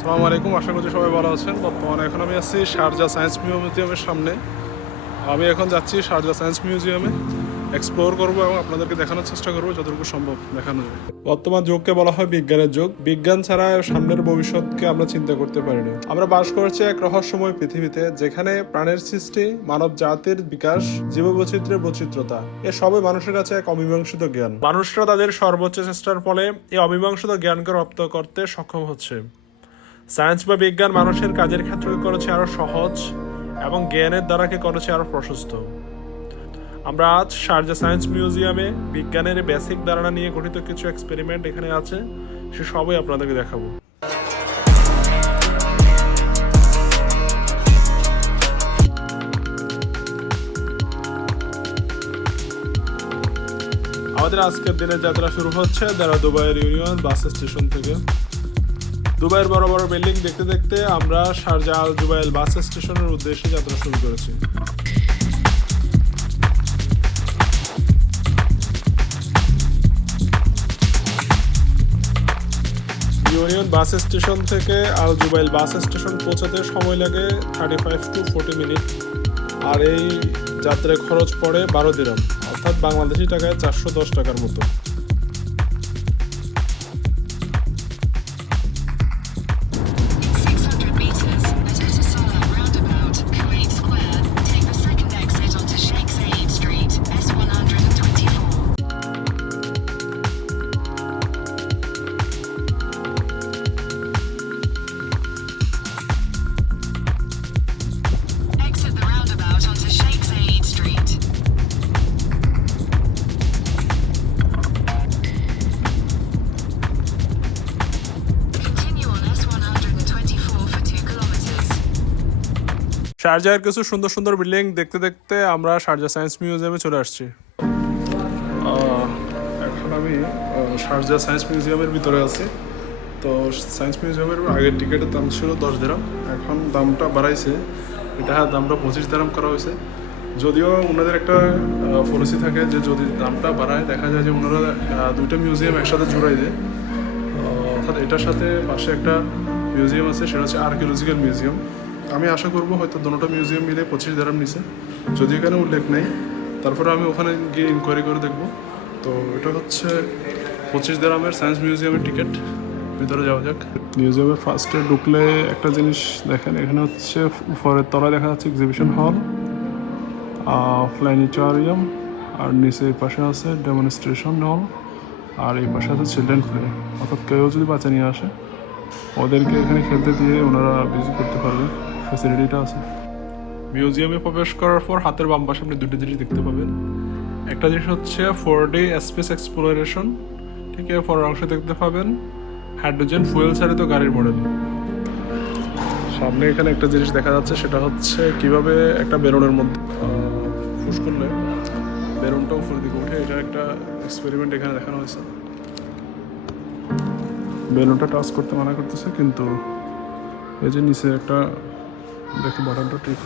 আসসালামু আলাইকুম, আশা করছি সবাই ভালো আছেন। বর্তমানে এখন আমি আছি শারজা সায়েন্স মিউজিয়ামের সামনে। আমি এখন যাচ্ছি শারজা সায়েন্স মিউজিয়ামে এক্সপ্লোর করব এবং আপনাদেরকে দেখানোর চেষ্টা করব যতটুকু সম্ভব দেখানো যায়। বর্তমান যুগকে বলা হয় বিজ্ঞানের যুগ। বিজ্ঞান ছাড়া সামনের ভবিষ্যৎকে আমরা চিন্তা করতে পারি না। আমরা বাস করছি এক রহস্যময় পৃথিবীতে, যেখানে প্রাণের সৃষ্টি, মানব জাতির বিকাশ, জীববৈচিত্র্যের বৈচিত্র্যতা, এ সবই মানুষের কাছে এক অমীমাংসিত জ্ঞান। মানুষরা তাদের সর্বোচ্চ চেষ্টার ফলে এই অমীমাংসিত জ্ঞানকে রপ্ত করতে সক্ষম হচ্ছে। সায়েন্স বা বিজ্ঞান মানুষের কাজের ক্ষেত্রকে করেছে আরও সহজ এবং জ্ঞানের দ্বারাকে করেছে আরও প্রশস্ত। আমরা আজ শারজা সায়েন্স মিউজিয়ামে বিজ্ঞানের বেসিক ধারণা নিয়ে গঠিত কিছু এক্সপেরিমেন্ট এখানে আছে, সে সবই আপনাদেরকে দেখাবো। আমাদের আজকের দিনের যাত্রা শুরু হচ্ছে যারা দুবাইয়ের ইউনিয়ন বাস স্টেশন থেকে। দুবাইয়ের বড় বড় বিল্ডিং দেখতে দেখতে আমরা শারজা জুবাইল বাস স্টেশনের উদ্দেশ্যে যাত্রা শুরু করেছি। ইউনিয়ন বাস স্টেশন থেকে আল জুবাইল বাস স্টেশন পৌঁছাতে সময় লাগে thirty five to forty minute আর এই যাত্রায় খরচ পড়ে বারো দিরাম, অর্থাৎ বাংলাদেশি টাকায় চারশো দশ টাকার মতো। শারজার কিছু সুন্দর সুন্দর বিল্ডিং দেখতে দেখতে আমরা শারজা সায়েন্স মিউজিয়ামে চলে আসছি। এখন আমি শারজা সায়েন্স মিউজিয়ামের ভিতরে আছি। তো সায়েন্স মিউজিয়ামের আগের টিকিটের দাম ছিল দশ দেরাম। এখন দামটা বাড়াইছে। এটা দামটা পঁচিশ দেরাম করা হয়েছে। যদিও ওনাদের একটা পলিসি থাকে যে যদি দামটা বাড়ায়, দেখা যায় যে ওনারা দুইটা মিউজিয়াম একসাথে জোড়াই দেয়। অর্থাৎ এটার সাথে পাশে একটা মিউজিয়াম আছে, সেটা হচ্ছে আর্কিওলজিক্যাল মিউজিয়াম। আমি আশা করব হয়তো দুটো মিউজিয়াম মিলে পঁচিশ দেরাম নিছে। যদি এখানে উল্লেখ নেই, তারপরে আমি ওখানে গিয়ে ইনকোয়ারি করে দেখব। তো এটা হচ্ছে পঁচিশ দেরামের সায়েন্স মিউজিয়ামের টিকিট ভিতরে যাওয়া যাক। মিউজিয়ামে ফার্স্টে ঢুকলে একটা জিনিস দেখেন, এখানে হচ্ছে উপরের তলায় দেখা যাচ্ছে এক্সিবিশন হল প্ল্যানেটোরিয়াম আর নিচে এই পাশে আছে ডেমনস্ট্রেশন হল আর এই পাশে আছে চিলড্রেন প্লে অর্থাৎ কেউ যদি বাচ্চা নিয়ে আসে, ওদেরকে এখানে খেলতে দিয়ে ওনারা ভিজিট করতে পারবে। ফ্যাসিলিটিটা আছে। মিউজিয়ামে প্রবেশ করার পর হাতের বাম পাশে আপনি দুটো জিনিস দেখতে পাবেন। একটা জিনিস হচ্ছে ফোর ডে স্পেস এক্সপ্লোরেশন ঠিক আছে, পরের অংশে দেখতে পাবেন হাইড্রোজেন ফুয়েল চালিত গাড়ির মডেল সামনে এখানে একটা জিনিস দেখা যাচ্ছে, সেটা হচ্ছে কীভাবে একটা বেলুনের মধ্যে ফুস করলে বেলুনটা উপরের দিকে উঠে এটা একটা এক্সপেরিমেন্ট এখানে দেখানো হয়েছে। বেলুনটা টাচ করতে মানা করতেছে, কিন্তু এই যে নিচে একটা দেখি বাটনটা টিপ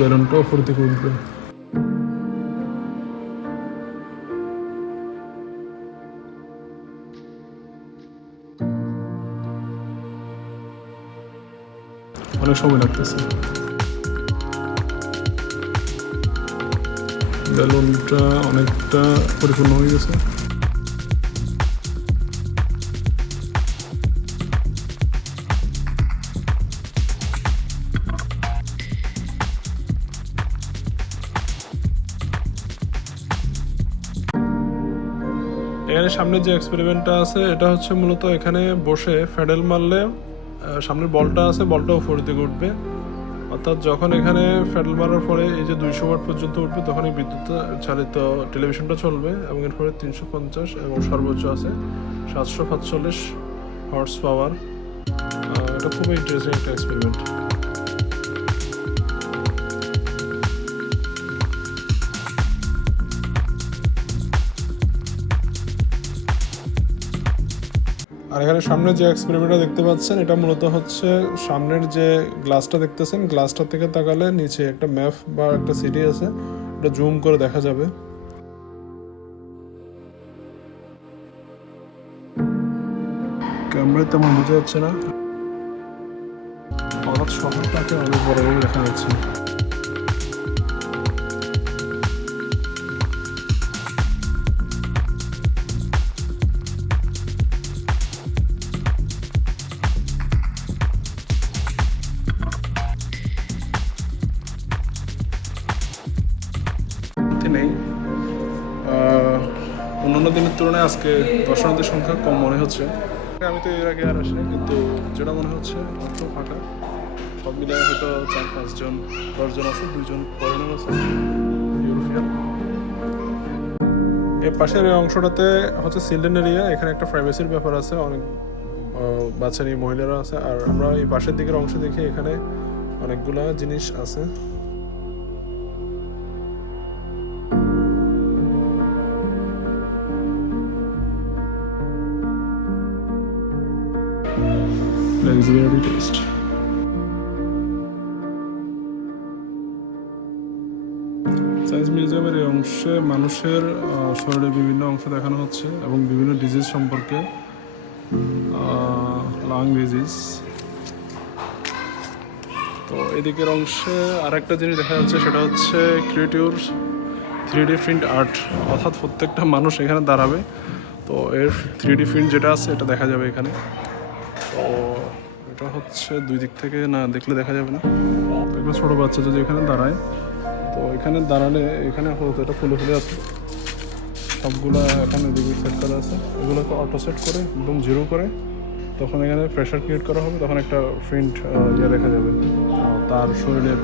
বেলুনটা উপর দিকে উঠবে। অনেক সময় লাগতেছে। বেলুনটা অনেকটা পরিপূর্ণ হয়ে গেছে। এখানে সামনে যে এক্সপেরিমেন্টটা আছে, এটা হচ্ছে মূলত এখানে বসে ফ্যাডেল মারলে সামনের বলটা আছে, বলটা উপর দিকে উঠবে। অর্থাৎ যখন এখানে ফ্যাডেল মারার পরে এই যে দুইশো ওয়াট পর্যন্ত উঠবে তখন এই বিদ্যুৎ চালিত টেলিভিশনটা চলবে এবং এরপরে তিনশো পঞ্চাশ এবং সর্বোচ্চ আছে সাতশো সাতচল্লিশ হর্স পাওয়ার এটা খুবই ইন্টারেস্টিং একটা এক্সপেরিমেন্ট আর এখানে সামনে যে এক্সপেরিমেন্টটা দেখতে পাচ্ছেন, এটা মূলত হচ্ছে সামনের যে গ্লাসটা দেখতেছেন গ্লাসটা থেকে তাকালে নিচে একটা ম্যাপ বা একটা সিটি আছে, এটা জুম করে দেখা যাবে। ক্যামেরা তেমন বোঝা যাচ্ছে না। হঠাৎ শহরটাকে অনেক বড় বড় দেখা যাচ্ছে। আজকে দর্শনার্থীর সংখ্যা কম মনে হচ্ছে। আমি তো এর আগে আর আসিনি, কিন্তু যেটা মনে হচ্ছে অত ফাঁকা। সব মিলে হয়তো চার, পাঁচজন, দশজন আছে, দুইজন ফরেনার আছে। ইউরোপিয়ান। এর পাশের অংশটাতে হচ্ছে চিলড্রেন এরিয়া, এখানে একটা প্রাইভেসির ব্যাপার আছে, অনেক বাচ্চা নিয়ে মহিলারা আছে। আর আমরা এই পাশের দিকের অংশ দেখি এখানে অনেকগুলা জিনিস আছে। Luxury taste. সায়েন্স মিউজিয়ামের এই অংশে মানুষের শরীরের বিভিন্ন অংশ দেখানো হচ্ছে এবং বিভিন্ন ডিজিজ সম্পর্কে লাং ডিজিজ তো এদিকের অংশে আরেকটা জিনিস দেখা যাচ্ছে, সেটা হচ্ছে creative three D print art অর্থাৎ প্রত্যেকটা মানুষ এখানে দাঁড়াবে। তো এর থ্রি ডি প্রিন্ট যেটা আছে, এটা দেখা যাবে এখানে। তো এটা হচ্ছে দুই দিক থেকে না দেখলে দেখা যাবে না। একটা ছোটো বাচ্চা যদি এখানে দাঁড়ায়, তো এখানে দাঁড়ালে এখানে আপাতত এটা ফুলে ফুলে আছে। সবগুলো এখানে ডিবিট সেট করা আছে। এগুলোকে অটো সেট করে, একদম জিরো করে, তখন এখানে প্রেশার ক্রিয়েট করা হবে, তখন একটা প্রিন্ট ইয়ে দেখা যাবে। তার শরীরের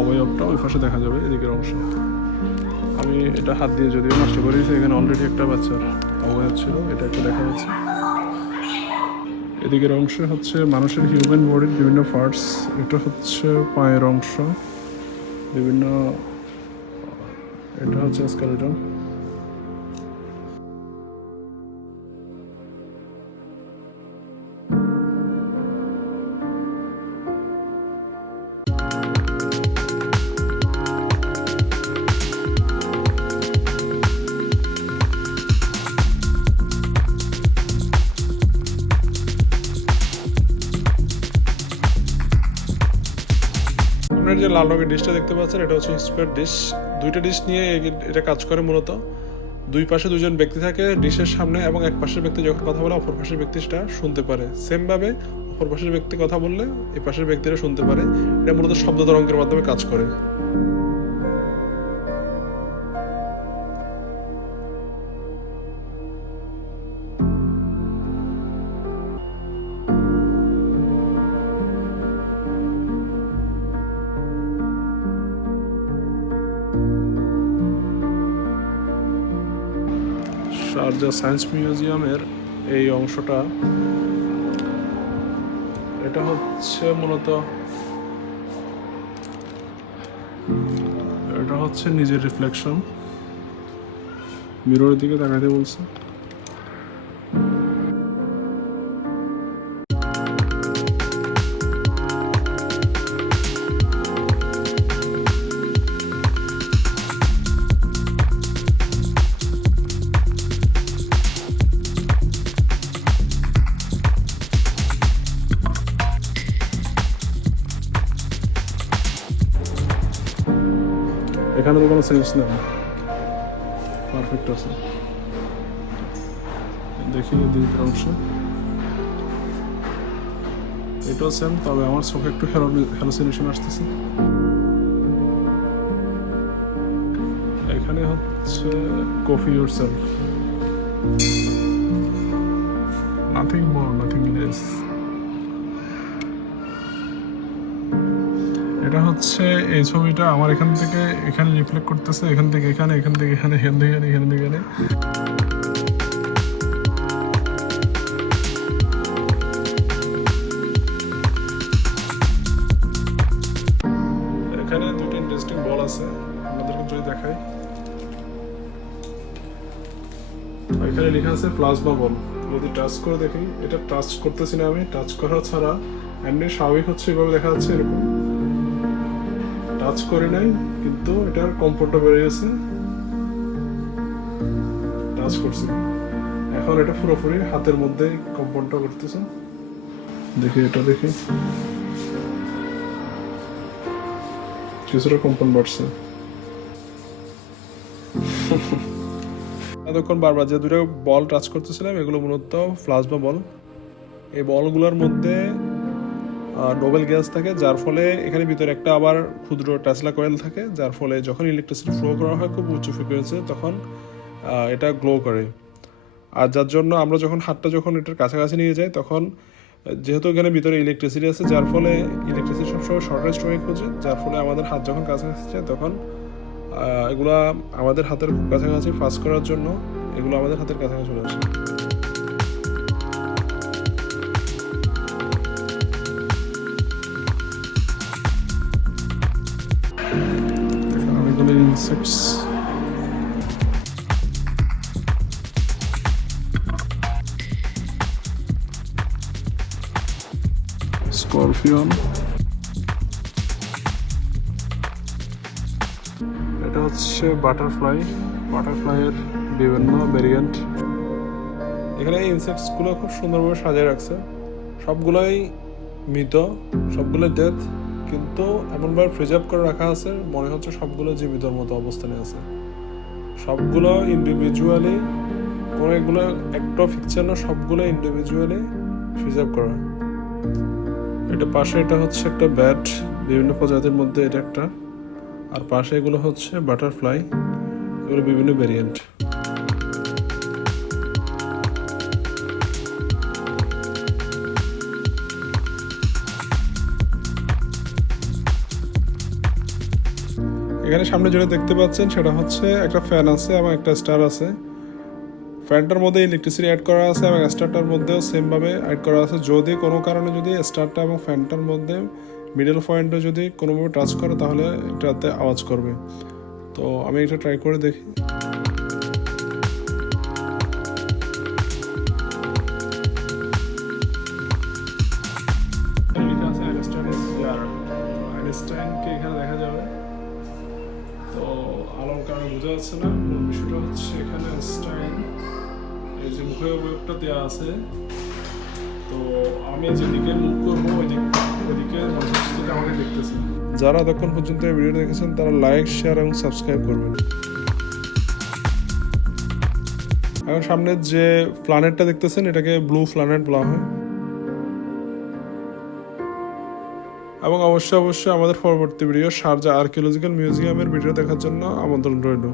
অবয়বটা ওই পাশে দেখা যাবে, এদিকের অংশে। আমি এটা হাত দিয়ে যদিও নষ্ট করেছি এখানে অলরেডি একটা বাচ্চার অবয়ব ছিল, এটা একটা দেখা যাচ্ছে। এদিকের অংশ হচ্ছে মানুষের হিউম্যান বডির বিভিন্ন পার্টস এটা হচ্ছে পায়ের অংশ। বিভিন্ন, এটা হচ্ছে স্কেলেটন লাল রঙের ডিশটা দেখতে পাচ্ছেন, এটা হচ্ছে স্পেয়ার ডিশ দুইটা ডিশ নিয়ে এটা কাজ করে মূলত। দুই পাশে দুজন ব্যক্তি থাকে ডিশের সামনে এবং এক পাশের ব্যক্তি যখন কথা বলে, অপর পাশের ব্যক্তি সেটা শুনতে পারে। সেমভাবে অপর পাশের ব্যক্তি কথা বললে, এ পাশের ব্যক্তিরা শুনতে পারে। এটা মূলত শব্দ তরঙ্গের মাধ্যমে কাজ করে। শারজা সায়েন্স মিউজিয়ামের এই অংশটা, এটা হচ্ছে মূলত, এটা হচ্ছে নিজের রিফ্লেকশন মিররের দিকে তাকাতে বলছে। সেন্স নেই পারফেক্ট আছে দেখি দ্বিতীয় অংশ এটাও সেম তবে আমার চোখে একটু হ্যালোসিনেশন আসতেছে। এখানে হচ্ছে coffee yourself nothing more nothing less এটা হচ্ছে এই ছবিটা আমার এখান থেকে এখানে রিফ্লেক্ট করতেছে, এখান থেকে এখানে, এখান থেকে এখানে, এখান থেকে এখানে, এখান থেকে এখানে। এখানে দুটো ইন্টারেস্টিং বল আছে, আপনাদেরকে যদি দেখাই। এখানে লেখা আছে প্লাজমা বল যদি টাচ করে দেখি, এটা টাচ করতেছি না আমি টাচ করা ছাড়া। এমনি স্বাভাবিক হচ্ছে, এভাবে দেখা যাচ্ছে এরকম। টাচ করি নাই, কিন্তু এটার কম্ফোর্টটা বেড়ে গেছে টাচ করছি। এখন এটা পুরোপুরি হাতের মধ্যে কম্পাউন্ডটা করতেছে। দেখি এটা দেখি। কিছুটা কম্পাউন্ড বাড়ছে। এতক্ষণ বারবার যে দুটো বল টাচ করতেছিলাম, এগুলো মূলত প্লাজমা বল এই বলগুলোর মধ্যে নোবেল গ্যাস থাকে, যার ফলে এখানে ভিতরে একটা আবার ক্ষুদ্র টেসলা কয়েল থাকে, যার ফলে যখন ইলেকট্রিসিটি ফ্লো করা হয় খুব উচ্চ ফ্রিকোয়েন্সি তখন এটা গ্লো করে। আর যার জন্য আমরা যখন হাতটা যখন এটার কাছাকাছি নিয়ে যাই, তখন, যেহেতু এখানে ভিতরে ইলেকট্রিসিটি আছে, যার ফলে ইলেকট্রিসিটি সবসময় শর্টেস্ট ওয়ে খোঁজে যার ফলে আমাদের হাত যখন কাছাকাছি যায়, তখন এগুলা আমাদের হাতের খুব কাছাকাছি ফাস্ট করার জন্য এগুলো আমাদের হাতের কাছাকাছি চলে আসে। ইনসেক্টস স্করপিয়ন এটা হচ্ছে বাটারফ্লাই বাটারফ্লাইয়ের বিভিন্ন ভেরিয়েন্ট এখানে ইনসেক্টসগুলো খুব সুন্দরভাবে সাজিয়ে রাখছে। সবগুলোই মৃত সবগুলো ডেথ কিন্তু এমনভাবে প্রিজার্ভ করে রাখা আছে, মনে হচ্ছে সবগুলো জীবিতর মতো অবস্থানে আছে। সবগুলো ইন্ডিভিজুয়ালি কোনো এগুলো একটা ফিকচার না সবগুলো ইন্ডিভিজুয়ালি প্রিজার্ভ করা এটা পাশে এটা হচ্ছে একটা ব্যাট বিভিন্ন প্রজাতির মধ্যে এটা একটা। আর পাশে এগুলো হচ্ছে বাটারফ্লাই এগুলো বিভিন্ন ভেরিয়েন্ট এখানে সামনে যেটা দেখতে পাচ্ছেন সেটা হচ্ছে একটা ফ্যান আছে এবং একটা স্টার আছে। ফ্যানটার মধ্যে ইলেকট্রিসিটি অ্যাড করা আছে এবং স্টারটার মধ্যেও সেমভাবে অ্যাড করা আছে। যদি কোনো কারণে যদি স্টারটা এবং ফ্যানটার মধ্যে মিডল পয়েন্টে যদি কোনোভাবে টাচ করে, তাহলে এটাতে আওয়াজ করবে। তো আমি এটা ট্রাই করে দেখি। আইনস্টাইন বোঝা যাচ্ছে না। মূল বিষয়টা হচ্ছে এখানে আইনস্টাইন এই যে মুখে অবয়বটা দেওয়া আছে। তো আমি যেদিকে মুখ করব ওই দিক ওইদিকে মধ্যস্থিতি আমাকে দেখতেছে। যারা এতক্ষণ পর্যন্ত এই ভিডিও দেখেছেন, তারা লাইক শেয়ার এবং সাবস্ক্রাইব করবেন। এখন সামনের যে প্ল্যানেটটা দেখতেছেন, এটাকে ব্লু প্ল্যানেট বলা হয়। এবং অবশ্যই অবশ্যই আমাদের পরবর্তী ভিডিও শারজা আর্কিওলজিক্যাল মিউজিয়ামের ভিডিও দেখার জন্য আমন্ত্রণ রইল।